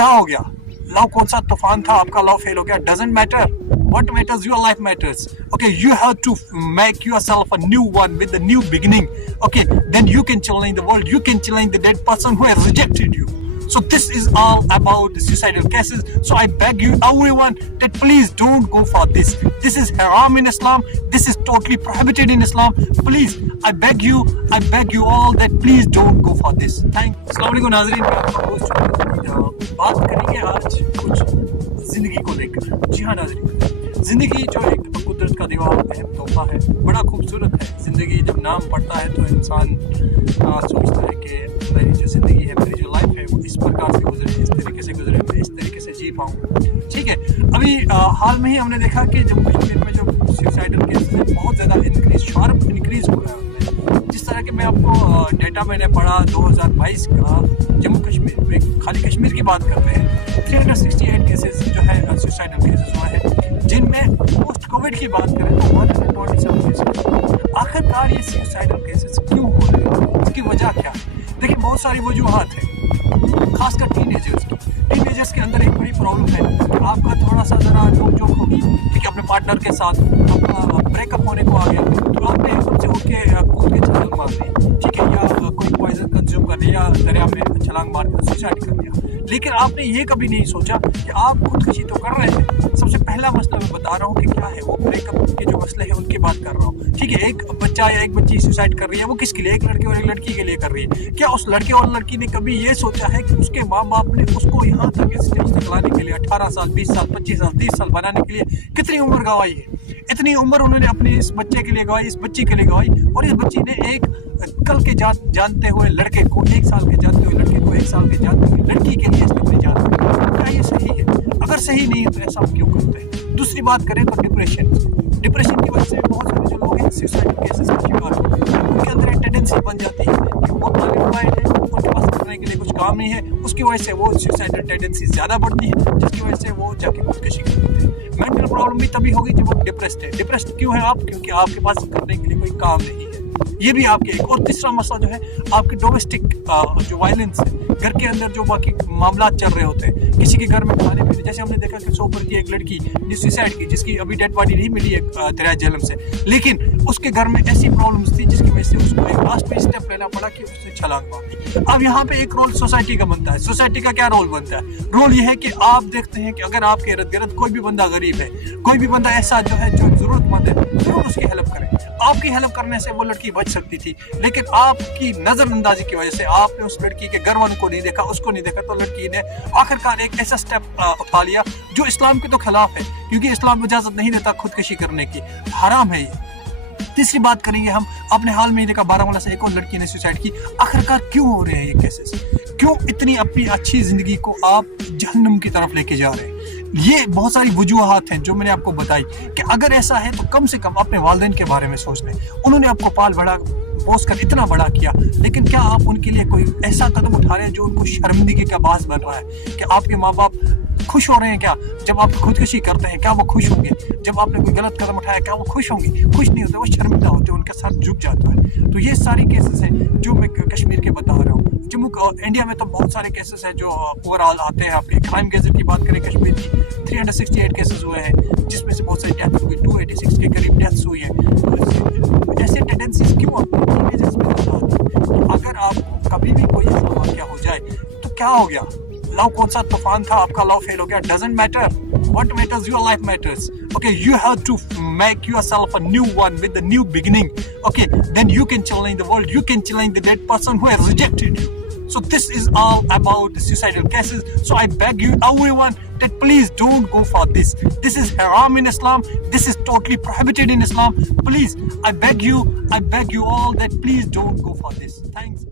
क्या हो गया? लव कौन सा तूफान था, आपका लव फेल हो गया? Doesn't matter. What matters? Your life matters. Okay, you have to make yourself a new one with a new beginning. Okay, then you can challenge the world. You can challenge the dead person who has rejected you. So this is all about the suicidal cases. So I beg you, everyone, that please don't go for this. This is haram in Islam. This is totally prohibited in Islam. Please, I beg you all that please don't go for this. Thank you. अस्सलाम वालेकुम नाज़रीन, मैं आपका host बात करेंगे आज कुछ ज़िंदगी को लेकर. जी हाँ नाज़रीन, ज़िंदगी जो एक कुदरत का दीवा अहम तोहफा है, बड़ा खूबसूरत है. ज़िंदगी जब नाम पढ़ता है तो इंसान सोचता है कि मेरी जो ज़िंदगी है, मेरी जो लाइफ है, वो इस प्रकार से गुजरे, इस तरीके से गुजरे, मैं इस तरीके से जी पाऊँ. ठीक है, अभी हाल में ही हमने देखा कि जम्मू कश्मीर में जो सुसाइडल केसेस हैं बहुत ज़्यादा शार्प इंक्रीज़ हो रहा है. जिस तरह के मैं आपको डेटा मैंने पढ़ा 2022 का जम्मू कश्मीर में, खाली कश्मीर की बात करते हैं, 368 केसेस जो है सुसाइडल केसेस हुए हैं, जिनमें पोस्ट कोविड की बात करें तो 127 केसेस. आखिरकार ये सुसाइडल केसेस क्यों हो रहे हैं, इसकी वजह क्या है? देखिए, बहुत सारी वजूहात हैं, खासकर टीनेजर्स के अंदर एक बड़ी प्रॉब्लम है कि आपका थोड़ा सा ज़रा नोक-झोंक होगी, ठीक है, अपने पार्टनर के साथ आपका ब्रेकअप होने को आ गया तो आपने एकदम से उठ के कूद के छलांग मार दी, ठीक है, या कोई पॉइजन कंज्यूम कर लिया, दरिया में छलांग मार कर सुसाइड कर दिया. लेकिन आपने ये कभी नहीं सोचा कि आप खुदकुशी तो कर रहे हैं. सबसे पहला मसला मैं बता रहा हूँ कि क्या है वो ब्रेकअप के जो मसले हैं उनकी बात कर रहा हूँ. ठीक है, एक बच्चा या एक बच्ची सुसाइड कर रही है, वो किसके लिए? एक लड़के और एक लड़की के लिए कर रही है. क्या उस लड़के और लड़की ने कभी ये सोचा है कि उसके माँ बाप ने उसको यहाँ तक इस स्टेज तक लाने के लिए 18 साल, 20 साल, 25 साल, 30 साल बनाने के लिए कितनी उम्र गंवाई है? इतनी उम्र उन्होंने अपने इस बच्चे के लिए गंवाई, इस बच्ची के लिए गंवाई, और इस बच्ची ने एक कल के जानते हुए लड़के को, 1 साल के जानते हुए लड़के को, 1 साल के जानते हुए लड़की के लिए इसने अपनी जान दी. क्या ये सही है? अगर सही नहीं है तो ऐसा हम क्यों करते हैं? दूसरी बात करें तो डिप्रेशन की वजह से बहुत सारे जो लोग हैं सुसाइड केसेस का शिकार होते हैं. उनके अंदर एक टेंडेंसी बन जाती है कि वो अनएम्प्लॉयड है, उनके पास करने के लिए कुछ काम नहीं है, उसकी वजह से वो सुसाइडल टेंडेंसी ज़्यादा बढ़ती है, जिसकी वजह से वो जाके खुदकुशी कर देते हैं. मेंटल प्रॉब्लम भी तभी होगी जब वो डिप्रेस्ड है. डिप्रेस्ड क्यों है आप? क्योंकि आपके पास करने के लिए कोई काम नहीं है. ये भी आपके एक. और तीसरा मसला जो है आपके डोमेस्टिक जो वायलेंस है, घर के अंदर जो बाकी मामला चल रहे होते हैं, किसी के घर में खाने पीने, जैसे हमने देखा कि सोपर की एक लड़की ने सुसाइड की, जिसकी अभी डेड बॉडी नहीं मिली है दरिया झेलम से, लेकिन उसके घर में ऐसी प्रॉब्लम्स थी जिसकी वजह से उसको एक लास्ट में स्टेप लेना पड़ा कि उसने छलांग मार दी. अब यहाँ पे एक रोल सोसाइटी का बनता है. सोसाइटी का क्या रोल बनता है? रोल ये है कि आप देखते हैं कि अगर आपके इर्द गिर्द कोई भी बंदा गरीब है, कोई भी बंदा ऐसा जो है जो जरूरतमंद है, जरूर उसकी हेल्प करें. आपकी हेल्प करने से वो लड़की बच सकती थी, लेकिन आपकी नजरअंदाजी की वजह से आपने उस लड़की के घर वालों को नहीं देखा, उसको नहीं देखा, तो लड़की ने आखिरकार एक ऐसा स्टेप उठा लिया जो इस्लाम के तो खिलाफ है, क्योंकि इस्लाम इजाजत नहीं देता खुदकुशी करने की, हराम है ये. तीसरी बात करेंगे हम, आपने हाल में ही देखा बारामूला से एक और लड़की ने सुसाइड की. आखिरकार क्यों हो रहे हैं ये केसेस? क्यों इतनी अपनी अच्छी जिंदगी को आप जहन्नुम की तरफ लेके जा रहे हैं? ये बहुत सारी वजूहात हैं जो मैंने आपको बताई कि अगर ऐसा है तो कम से कम अपने वालिदैन के बारे में सोच लें. उन्होंने आपको पाल बड़ा पोस कर इतना बड़ा किया, लेकिन क्या आप उनके लिए कोई ऐसा कदम उठा रहे हैं जो उनको शर्मिंदगी का बास बन रहा है? कि आपके माँ बाप खुश हो रहे हैं क्या जब आप खुदकुशी करते हैं? क्या वो खुश होंगे? जब आपने कोई गलत कदम उठाया क्या वो खुश होंगे? खुश नहीं होते, वो शर्मिंदा होते, उनका सर झुक जाता है. तो ये सारी केसेस हैं जो मैं कश्मीर के बता रहा हूँ. इंडिया में तो बहुत सारे केसेस हैं जो ओवरऑल आते हैं. आपके क्राइम गैजेट की बात करें, कश्मीर की 368 केसेस हुए हैं, जिसमें से बहुत सारी डेथ हुई, 286 के करीब डेथ्स हुई हैं. ऐसे टेंडेंसीज क्यों टीनेजर्स में होता है? अगर आपको कभी भी कोई ऐसा वाक़या हो जाए तो क्या हो गया? लव कौन सा तूफान था, आपका लव फेल हो गया? Doesn't matter. What matters? Your life matters. Okay, you have to make yourself a new one with a new beginning. Okay, then you can challenge the world. You can challenge the dead person who has rejected you. So this is all about the suicidal cases. So I beg you, everyone, that please don't go for this. This is haram in Islam. This is totally prohibited in Islam. Please, I beg you all that please don't go for this. Thanks.